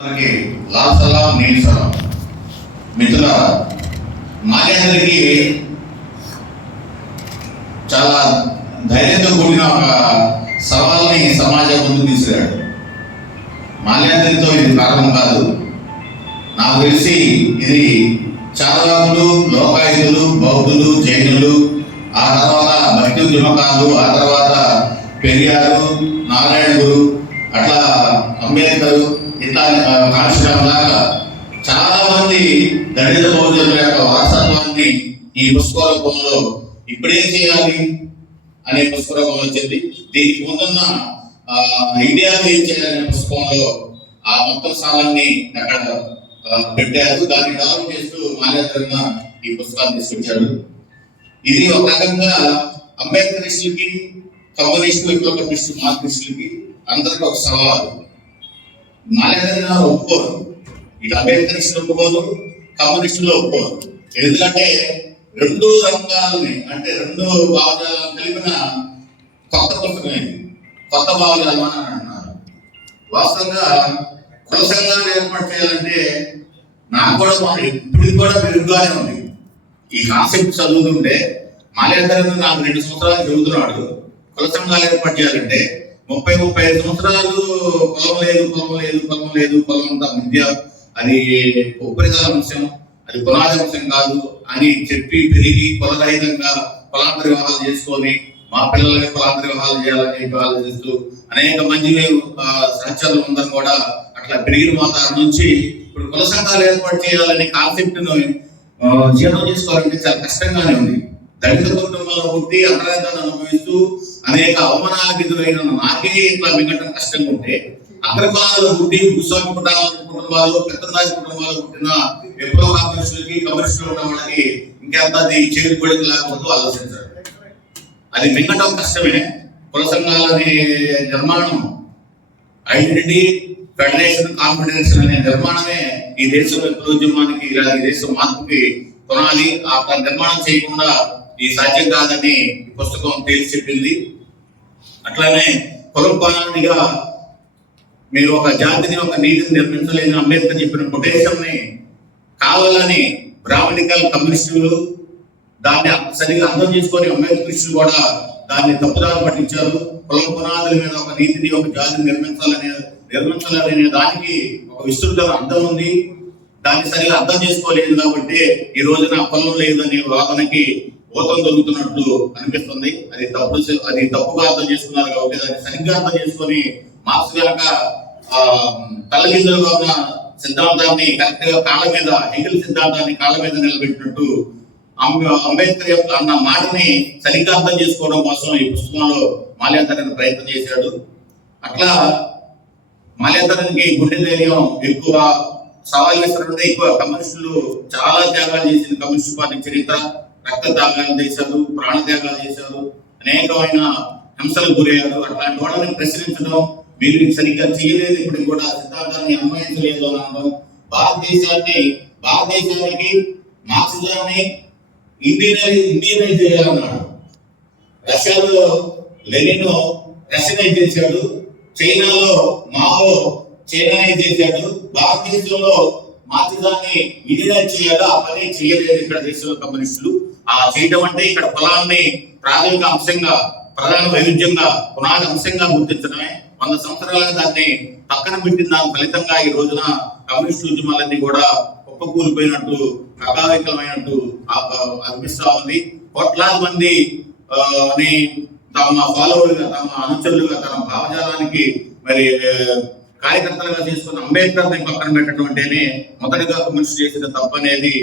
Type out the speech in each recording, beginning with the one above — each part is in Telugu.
లాల్ సలాం నీల్ సలాం. మిత్రుల మాల్యాద్రికి చాలా ధైర్యంతో కూడిన ఒక సవాల్ని సమాజం ముందుకు తీసుకురాడు. మాల్యాద్రితో ఇది ప్రారంభం కాదు. నాకు తెలిసి ఇది చాలాకులు, లోకాయుతులు, బౌద్ధులు, జైనులు, ఆ తర్వాత భక్తి ఉద్యమకారులు, ఆ తర్వాత పెరియారు, నారాయణ గురు, అట్లా అంబేద్కర్, ఇట్లా కాన్స్టిట్యూషన్ దాకా చాలా మంది దళిత బహుజనుల యొక్క వారసత్వాన్ని ఈ పుస్తక రూపంలో ఇప్పుడేం చేయాలి అనే పుస్తక రూపంలో వచ్చింది. దీనికి ముందున్న ఇండియాలో ఏం చేయాలనే పుస్తకంలో ఆ మొత్తం సాలాన్ని అక్కడ పెట్టారు. దాన్ని డెవలప్ చేస్తూ మాల్యాద్రి ఈ పుస్తకాన్ని తీసుకొచ్చాడు. ఇది ఒక రకంగా అంబేద్కరిస్టులకి, కమ్యూనిస్టు, విప్లవ కమ్యూనిస్టు, మార్క్సిస్టులకి అందరికీ ఒక సవాలు. మాల్యాద్రి ఒప్పుకోరు, ఇటు అంబేద్కరిస్టులు ఒప్పుకోరు, కమ్యూనిస్టులు ఒప్పుకోరు. ఎందుకంటే రెండు రంగాలని, అంటే రెండు భావజాలను కలిపిన కొత్త పుస్తకం, కొత్త భావజాలం అని అంటున్నారు. వాస్తవంగా కుల సంఘాలు ఏర్పాటు చేయాలంటే నాకు కూడా ఇప్పుడు కూడా మెరుగ్గానే ఉంది. ఈ కాన్సెప్ట్ చదువుతుంటే మాల్యాద్రి నాకు 2 సంవత్సరాలు చదువుతున్నాడు. కుల సంఘాలు ఏర్పాటు చేయాలంటే 30-35 సంవత్సరాలు కులం అంతా విద్య, అది ఉపరితల అంశం, అది పునాది అంశం కాదు అని చెప్పి పెరిగి కులరహితంగా కులాంతర వివాహాలు చేసుకొని మా పిల్లలకి కులాంతర వివాహాలు చేయాలని చెప్పి ఆలోచిస్తూ అనేక మంది సహచరులు ఉందని కూడా అట్లా పెరిగిన వాతావరణం నుంచి ఇప్పుడు కుల సంఘాలు ఏర్పాటు చేయాలనే కాన్సెప్ట్ ను జీర్ణం చేసుకోవాలంటే చాలా కష్టంగానే ఉంది. దళిత కుటుంబంలో పుట్టి అగ్రదాన్ని అనుభవిస్తూ అనేక అవమానాలకు ఎదురైన నాకే ఇట్లా మిగటం కష్టంగా ఉంటే, అగ్ర కులాలలో పుట్టి భూస్వామి కుటుంబాలు, పెద్దరాజు కుటుంబాలు పుట్టిన విప్లవ కమ్యూనిస్టులు ఉన్న వాళ్ళకి ఇంకెంత చేతి కొడుకు లేకపోతే ఆలోచించారు. అది మింగటం కష్టమే. కుల సంఘాలని నిర్మాణం, ఐడెంటిటీ, ఫెడరేషన్, కాన్ఫెడరేషన్ అనే నిర్మాణమే ఈ దేశం విప్లవోద్యమానికి, ఇలా ఈ దేశం మార్పుకి కొనాలి. ఆ నిర్మాణం చేయకుండా ఈ సాధ్యం కాదని పుస్తకం తేల్చి చెప్పింది. అట్లానే కులపాలనగా మీరు ఒక జాతిని, ఒక నీతిని నిర్మించలేని అంబేద్కర్ చెప్పిన కొటేషన్ ని కావాలని బ్రాహ్మణికల్ కమ్యూనిస్టులు దాన్ని సరిగా అర్థం చేసుకొని అంబేద్కరిస్టులు కూడా దాన్ని తప్పుదారి పట్టించారు. కులం పునాదుల మీద ఒక నీతిని, ఒక జాతిని నిర్మించాలనే దానికి ఒక విస్తృత అర్థం ఉంది. దాన్ని సరిగా అర్థం చేసుకోలేదు కాబట్టి ఈ రోజున కులం లేదనే వాదనకి ఓతం దొరుకుతున్నట్లు అనిపిస్తుంది. అది తప్పుగా అర్థం చేసుకున్నారు కాబట్టి దాన్ని సరిగ్గా అర్థం చేసుకొని మార్క్స్ కనుక తలగిందులుగా ఉన్న సిద్ధాంతాన్ని కరెక్ట్ గా కాళ్ళ మీద, హెగెల్ సిద్ధాంతాన్ని కాళ్ళ మీద నిలబెట్టినట్టు అంబేద్కర్ యొక్క అన్న మాటని సరిగ్గా అర్థం చేసుకోవడం కోసం ఈ పుస్తకంలో మాల్యాద్రి ప్రయత్నం చేశాడు. అట్లా మాల్యాద్రికి గుండె ధైర్యం ఎక్కువ, సవాల్ చేస్తున్నట్టు ఎక్కువ. కమ్యూనిస్టులు చాలా త్యాగాలు చేసింది కమ్యూనిస్ట్ పార్టీ చరిత్ర. రక్త త్యాగాలు చేశారు, ప్రాణ త్యాగాలు చేశారు, అనేకమైన హింసలకు గురయ్యారు. అట్లాంటి వాళ్ళని ప్రశ్నించడం, మీరు సరిగ్గా చేయలేదు, ఇప్పుడు కూడా సిద్ధాంతాన్ని అన్వయించలేదు అని అనడం, భారతదేశానికి మార్క్సిజాన్ని ఇండియనైజ్ చేయాలన్నాడు. రష్యాలో లెనిన్ రష్యనైజ్ చేశాడు, చైనాలో మావో చైనానైజ్ చేశాడు. భారతదేశంలో మార్క్సిజాన్ని ఇండియనైజ్ చేయాలి, ఆ పని చేయలేదు ఇక్కడ దేశంలో కమ్యూనిస్టులు. ఆ చేయడం అంటే ఇక్కడ కులాన్ని ప్రాథమిక అంశంగా, ప్రధాన వైవిధ్యంగా, పునాది అంశంగా గుర్తించడమే. 100 సంవత్సరాలుగా దాన్ని పక్కన పెట్టిన దాని ఫలితంగా ఈ రోజున కమ్యూనిస్టు ఉద్యమాలన్నీ కూడా కుప్పకూలిపోయినట్టు, కకావికలమైనట్టు అనిపిస్తా ఉంది. కోట్లాది మంది తమ ఫాలోవర్లుగా, తమ అనుచరులుగా, తమ భావజాలానికి మరి కార్యకర్తలుగా చేసుకున్న అంబేద్కర్ ని పక్కన పెట్టడం అంటేనే మొదటిగా కమ్యూనిస్ట్ చేసిన తప్పు అనేది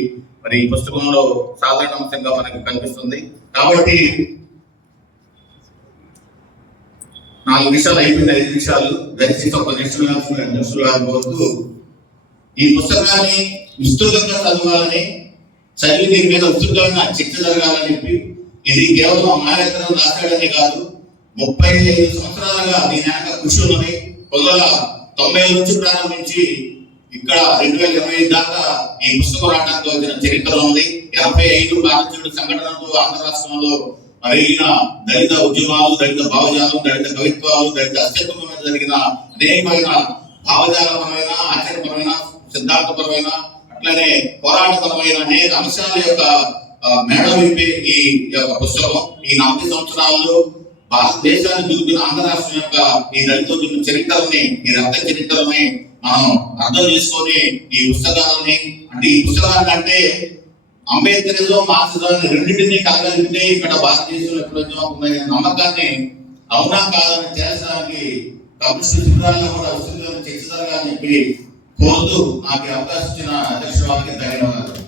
మరి ఈ పుస్తకంలో సాధారణ అంశంగా మనకు కనిపిస్తుంది. కాబట్టి 4 నిమిషాలు అయిపోయింది, 5 నిమిషాలు దయచేసి ఒక నిమిషాలు ఆగిపోతూ ఈ పుస్తకాన్ని విస్తృతంగా చదవాలని, చదివి దీని మీద విస్తృతంగా చర్చ జరగాలని చెప్పి, ఇది కేవలం మాల్యాద్రి రాశాడనే కాదు, 35 సంవత్సరాలుగా దీని వెనక కృషి ఉన్నది. 1990 నుంచి ప్రారంభించి ఇక్కడ 2025 దాకా ఈ పుస్తకం రావడానికి వచ్చిన చరిత్ర ఉంది. 85 భారతీయుడు సంఘటనలు ఆంధ్ర రాష్ట్రంలో జరిగిన దళిత ఉద్యమాలు, దళిత భావజాలం, దళిత కవిత్వాలు, దళిత అస్తిత్వం జరిగిన అనేకమైన భావజాలపరమైన, ఆచరణపరమైన సిద్ధాంతపరమైన అట్లనే పోరాటపరమైన అనేక అంశాల యొక్క మేడ విప్పే ఈ యొక్క పుస్తకం. ఈ 40 సంవత్సరాల్లో భారతదేశాన్ని దుర్గుతున్న ఆంధ్ర రాష్ట్రం యొక్క ఈ దళితుల చరిత్రని, ఈ రక్త చరిత్రని మనం అర్థం చేసుకొని ఈ పుస్తకాలని, అంటే ఈ పుస్తకాలు అంటే అంబేద్కరిజం మార్క్సిజాన్ని రెండింటినీ కలగలిపితే ఇక్కడ భారతదేశంలో ఎప్పుడో ఉందనే నమ్మకాన్ని అవునా కాదని చేసడానికి కమ్యూనిస్ట్ శిబిరాల్లో కూడా చర్చ జరగాలని చెప్పి కోరుతూ నాకు అవకాశం ఇచ్చిన అధ్యక్షుడు వారికి ధన్యవాదాలు.